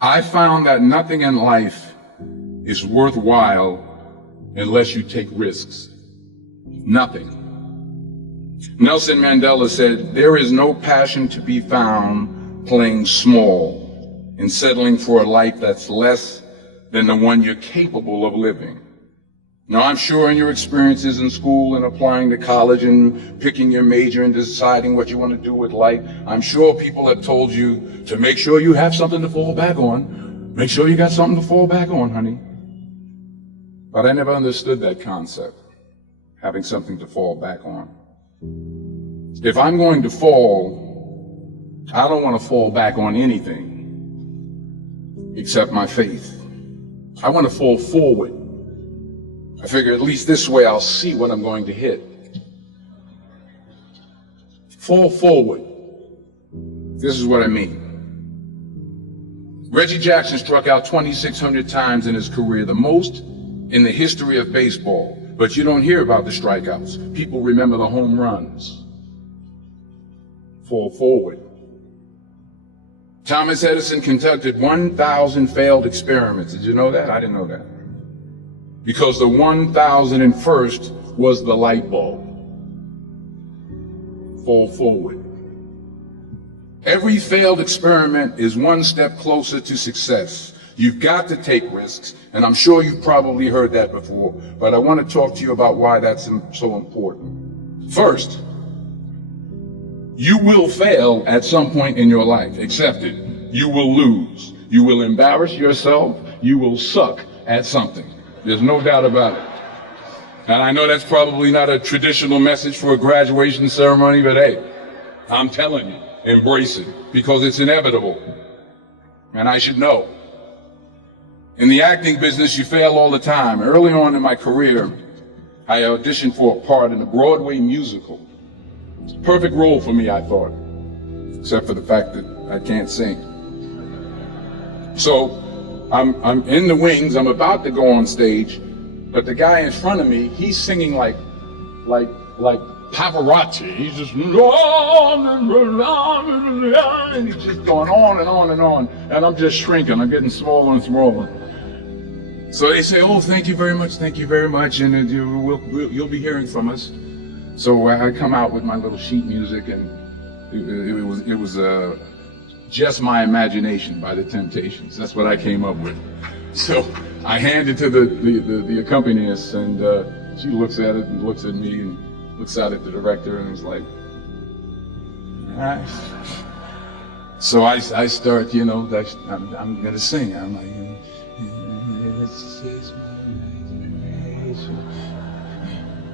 I found that nothing in life is worthwhile unless you take risks. Nothing. Nelson Mandela said, "There is no passion to be found playing small and settling for a life that's less than the one you're capable of living." Now, I'm sure in your experiences in school and applying to college and picking your major and deciding what you want to do with life, I'm sure people have told you to make sure you have something to fall back on. Make sure you got something to fall back on, honey. But I never understood that concept, having something to fall back on. If I'm going to fall, I don't want to fall back on anything except my faith. I want to fall forward. I figure at least this way I'll see what I'm going to hit. Fall forward. This is what I mean. Reggie Jackson struck out 2,600 times in his career, the most in the history of baseball. But you don't hear about the strikeouts. People remember the home runs. Fall forward. Thomas Edison conducted 1,000 failed experiments. Did you know that? I didn't know that. Because the 1,001st was the light bulb. Fall forward. Every failed experiment is one step closer to success. You've got to take risks, and I'm sure you've probably heard that before, but I want to talk to you about why that's so important. First, you will fail at some point in your life. Accept it. You will lose. You will embarrass yourself. You will suck at something. There's no doubt about it. And I know that's probably not a traditional message for a graduation ceremony, but hey, I'm telling you, embrace it, because it's inevitable. And I should know. In the acting business, you fail all the time. Early on in my career, I auditioned for a part in a Broadway musical. It's a perfect role for me, I thought, except for the fact that I can't sing. So I'm in the wings, I'm about to go on stage, but the guy in front of me, he's singing like Pavarotti. He's just and he's just going on and on and on, and I'm just shrinking, I'm getting smaller and smaller. So they say, "Oh, thank you very much, and you'll be hearing from us." So I come out with my little sheet music, and it was Just My Imagination by The Temptations. That's what I came up with. So I hand it to the accompanist, and she looks at it and looks at me and looks out at the director and is like, "Nice." So I start, I'm gonna sing. I'm like, "It's just my imagination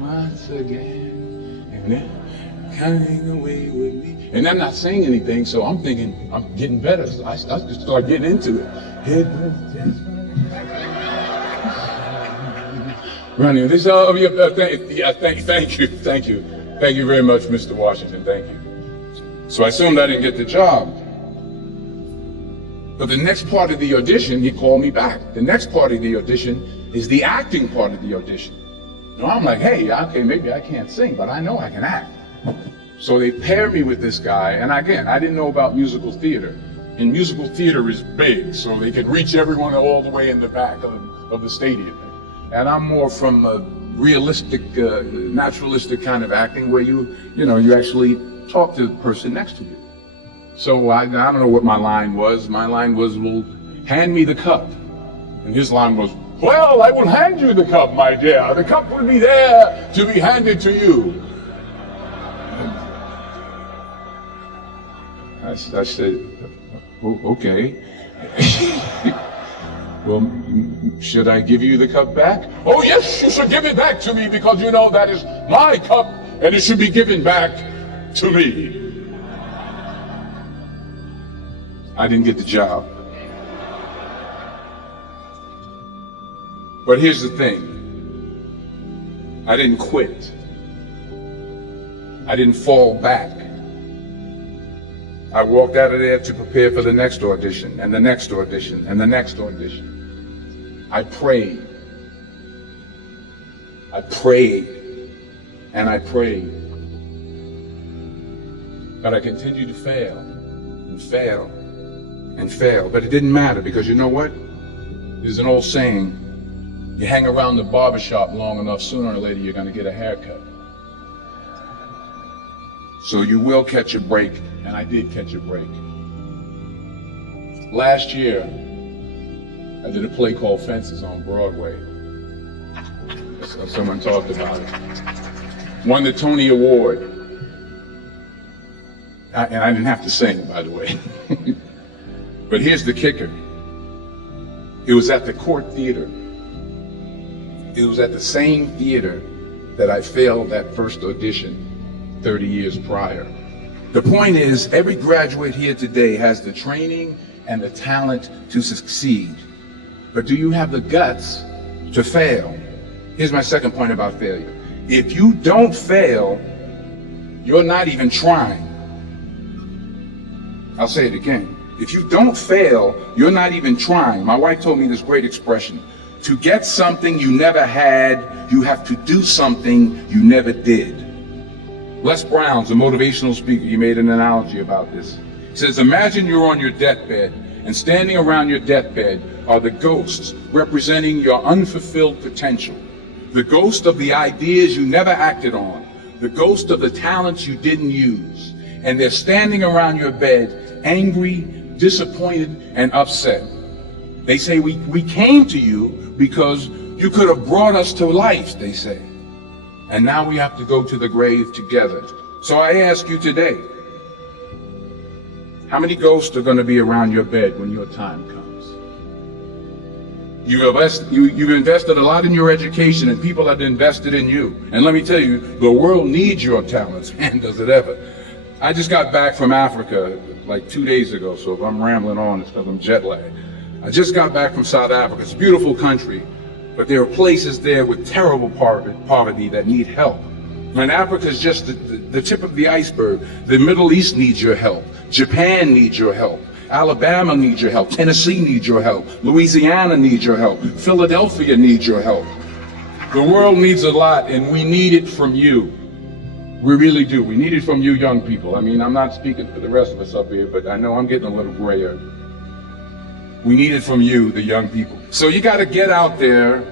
once again, and then coming away with me." And I'm not saying anything, so I'm thinking I'm getting better. So I just start getting into it. It was just running. This all you. Thank you very much, Mr. Washington. Thank you. So I assumed I didn't get the job. But the next part of the audition, he called me back. The next part of the audition is the acting part of the audition. Now I'm like, hey, okay, maybe I can't sing, but I know I can act. So they paired me with this guy, and again, I didn't know about musical theater. And musical theater is big, so they can reach everyone all the way in the back of the stadium. And I'm more from a realistic, naturalistic kind of acting where you actually talk to the person next to you. So I don't know what my line was. My line was, "Well, hand me the cup." And his line was, "Well, I will hand you the cup, my dear. The cup will be there to be handed to you." I said, "Oh, okay." "Well, should I give you the cup back?" "Oh, yes, you should give it back to me, because you know that is my cup and it should be given back to me." I didn't get the job. But here's the thing. I didn't quit. I didn't fall back. I walked out of there to prepare for the next audition, and the next audition, and the next audition. I prayed. I prayed, and I prayed. But I continued to fail, and fail, and fail. But it didn't matter, because you know what? There's an old saying, you hang around the barbershop long enough, sooner or later you're going to get a haircut. So you will catch a break, and I did catch a break. Last year, I did a play called Fences on Broadway. Someone talked about it. Won the Tony Award. And I didn't have to sing, by the way. But here's the kicker. It was at the Court Theater. It was at the same theater that I failed that first audition 30 years prior. The point is, every graduate here today has the training and the talent to succeed. But do you have the guts to fail? Here's my second point about failure. If you don't fail, you're not even trying. I'll say it again. If you don't fail, you're not even trying. My wife told me this great expression. To get something you never had, you have to do something you never did. Les Brown's a motivational speaker. He made an analogy about this. He says, imagine you're on your deathbed, and standing around your deathbed are the ghosts representing your unfulfilled potential. The ghost of the ideas you never acted on. The ghost of the talents you didn't use. And they're standing around your bed, angry, disappointed, and upset. They say, we came to you because you could have brought us to life, they say. And now we have to go to the grave together. So I ask you today, how many ghosts are going to be around your bed when your time comes? You've invested a lot in your education, and people have invested in you. And let me tell you, the world needs your talents, man, does it ever. I just got back from Africa like 2 days ago, so if I'm rambling on, it's because I'm jet lagged. I just got back from South Africa. It's a beautiful country, but there are places there with terrible poverty that need help. And Africa is just the tip of the iceberg. The Middle East needs your help. Japan needs your help. Alabama needs your help. Tennessee needs your help. Louisiana needs your help. Philadelphia needs your help. The world needs a lot, and we need it from you. We really do. We need it from you young people. I mean, I'm not speaking for the rest of us up here, but I know I'm getting a little grayer. We need it from you, the young people. So you got to get out there.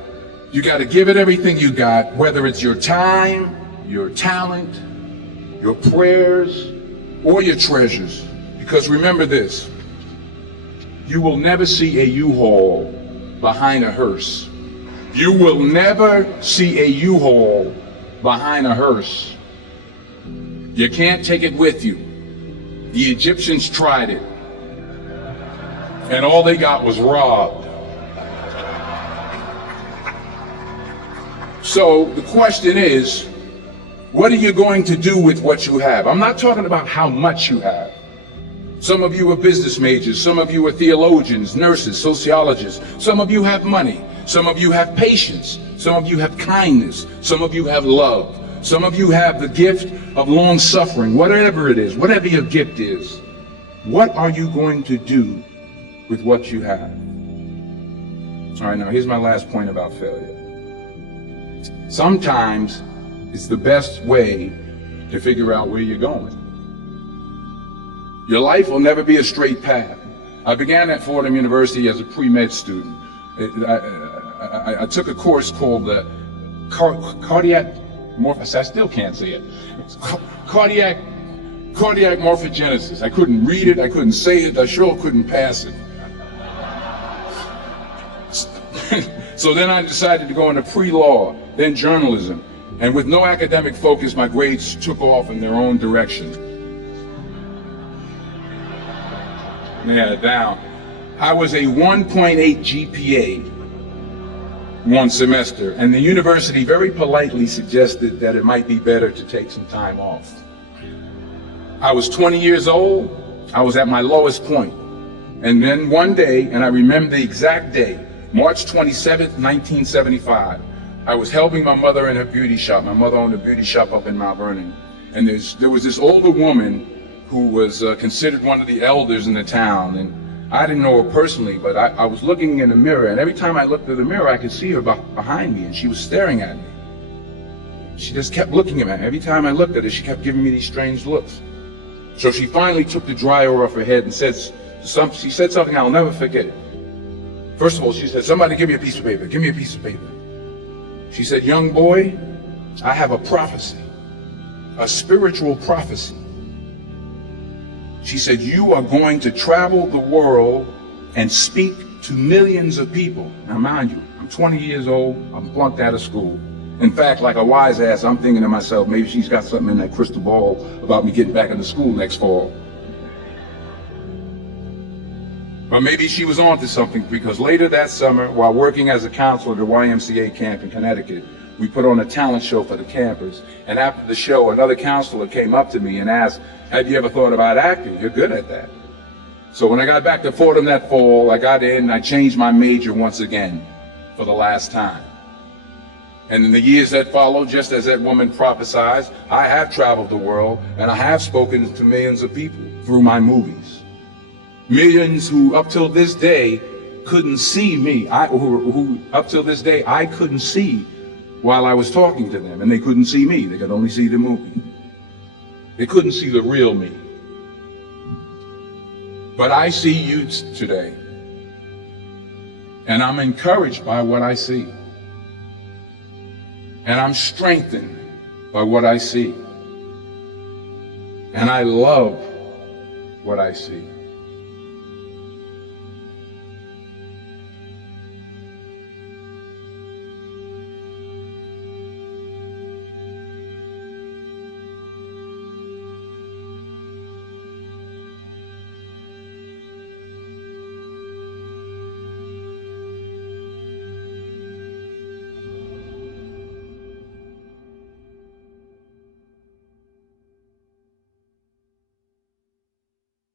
You got to give it everything you got, whether it's your time, your talent, your prayers, or your treasures. Because remember this, you will never see a U-Haul behind a hearse. You will never see a U-Haul behind a hearse. You can't take it with you. The Egyptians tried it, and all they got was robbed. So the question is, what are you going to do with what you have? I'm not talking about how much you have. Some of you are business majors, some of you are theologians, nurses, sociologists. Some of you have money, some of you have patience, some of you have kindness, some of you have love. Some of you have the gift of long suffering. Whatever it is, whatever your gift is, what are you going to do with what you have? All right, now here's my last point about failure. Sometimes it's the best way to figure out where you're going. Your life will never be a straight path. I began at Fordham University as a pre-med student. I took a course called cardiac morphogenesis. I still can't say it. Cardiac morphogenesis. I couldn't read it, I couldn't say it, I sure couldn't pass it. So then I decided to go into pre-law, then journalism. And with no academic focus, my grades took off in their own direction. Yeah, down. I was a 1.8 GPA one semester, and the university very politely suggested that it might be better to take some time off. I was 20 years old. I was at my lowest point. And then one day, and I remember the exact day, March 27th, 1975, I was helping my mother in her beauty shop. My mother owned a beauty shop up in Mount Vernon. And there was this older woman who was considered one of the elders in the town. And I didn't know her personally, but I was looking in the mirror, and every time I looked in the mirror, I could see her behind me, and she was staring at me. She just kept looking at me. Every time I looked at her, she kept giving me these strange looks. So she finally took the dryer off her head and said She said something I'll never forget. First of all, she said, somebody give me a piece of paper. Give me a piece of paper. She said, young boy, I have a prophecy, a spiritual prophecy. She said, you are going to travel the world and speak to millions of people. Now, mind you, I'm 20 years old. I'm flunked out of school. In fact, like a wise ass, I'm thinking to myself, maybe she's got something in that crystal ball about me getting back into school next fall. But maybe she was onto something, because later that summer, while working as a counselor at the YMCA camp in Connecticut, we put on a talent show for the campers. And after the show, another counselor came up to me and asked, have you ever thought about acting? You're good at that. So when I got back to Fordham that fall, I got in and I changed my major once again for the last time. And in the years that followed, just as that woman prophesied, I have traveled the world and I have spoken to millions of people through my movies. Millions who up till this day couldn't see me, who up till this day I couldn't see while I was talking to them, and they couldn't see me, they could only see the movie. They couldn't see the real me. But I see you today, and I'm encouraged by what I see. And I'm strengthened by what I see. And I love what I see.